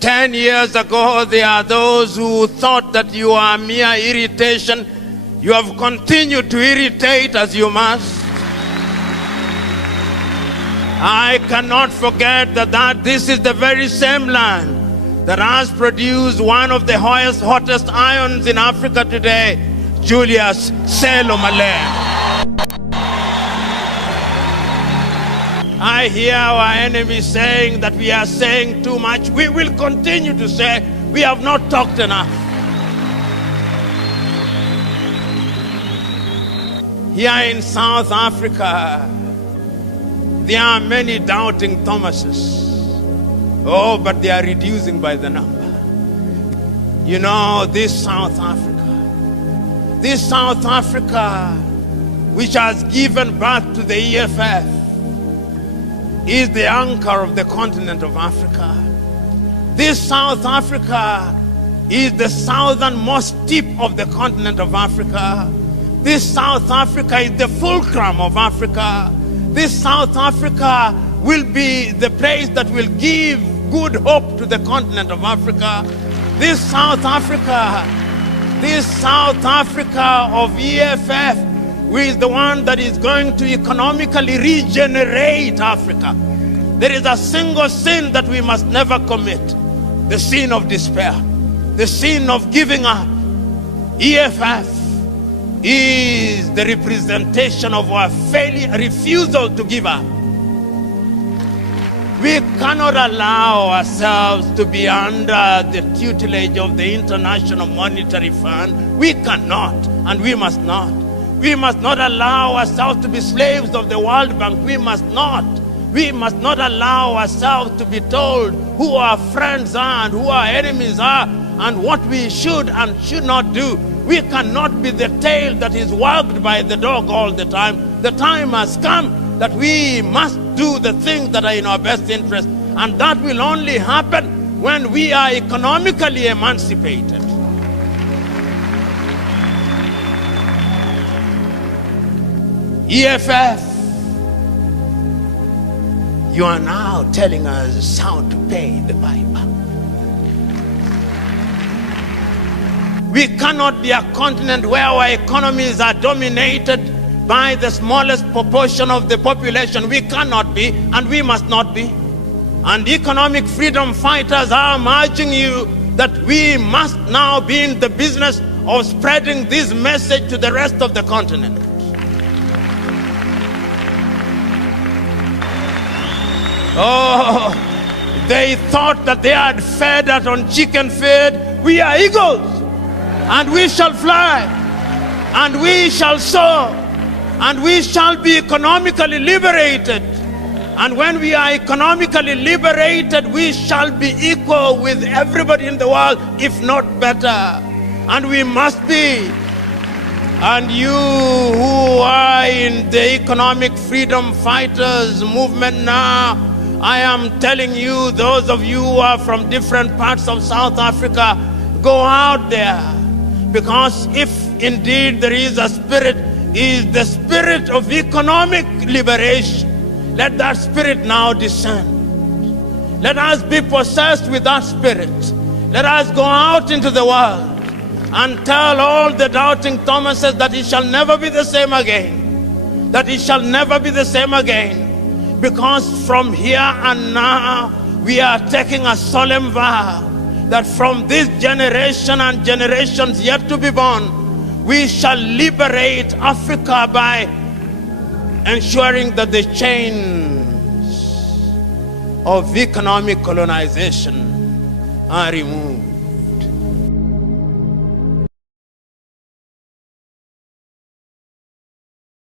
10 years ago, there are those who thought that you are mere irritation. You have continued to irritate as you must. I cannot forget that this is the very same land that has produced one of the hottest irons in Africa today, Julius Malema. I hear our enemies saying that we are saying too much. We will continue to say we have not talked enough. Here in South Africa, there are many doubting Thomases. Oh, but they are reducing by the number. You know, this South Africa, which has given birth to the EFF, is the anchor of the continent of Africa. This South Africa is the southernmost tip of the continent of Africa. This South Africa is the fulcrum of Africa. This South Africa will be the place that will give good hope to the continent of Africa. This South Africa of EFF, who is the one that is going to economically regenerate Africa. There is a single sin that we must never commit: the sin of despair, the sin of giving up. EFF is the representation of our failure, refusal to give up. We cannot allow ourselves to be under the tutelage of the International Monetary Fund. We cannot, and we must not. We must not allow ourselves to be slaves of the World Bank. We must not. We must not allow ourselves to be told who our friends are and who our enemies are and what we should and should not do. We cannot be the tail that is wagged by the dog all the time. The time has come that we must do the things that are in our best interest, and that will only happen when we are economically emancipated. EFF, you are now telling us how to pay the piper. We cannot be a continent where our economies are dominated by the smallest proportion of the population. We cannot be, and we must not be. And economic freedom fighters are urging you that we must now be in the business of spreading this message to the rest of the continent. Oh, they thought that they had fed us on chicken feed. We are eagles, and we shall fly, and we shall soar, and we shall be economically liberated. And when we are economically liberated, we shall be equal with everybody in the world, if not better. And we must be. And you who are in the economic freedom fighters movement now, I am telling you, those of you who are from different parts of South Africa, go out there. Because if indeed there is a spirit, is the spirit of economic liberation. Let that spirit now descend. Let us be possessed with that spirit. Let us go out into the world and tell all the doubting Thomases that it shall never be the same again. That it shall never be the same again. Because from here and now, we are taking a solemn vow that from this generation and generations yet to be born, we shall liberate Africa by ensuring that the chains of economic colonization are removed.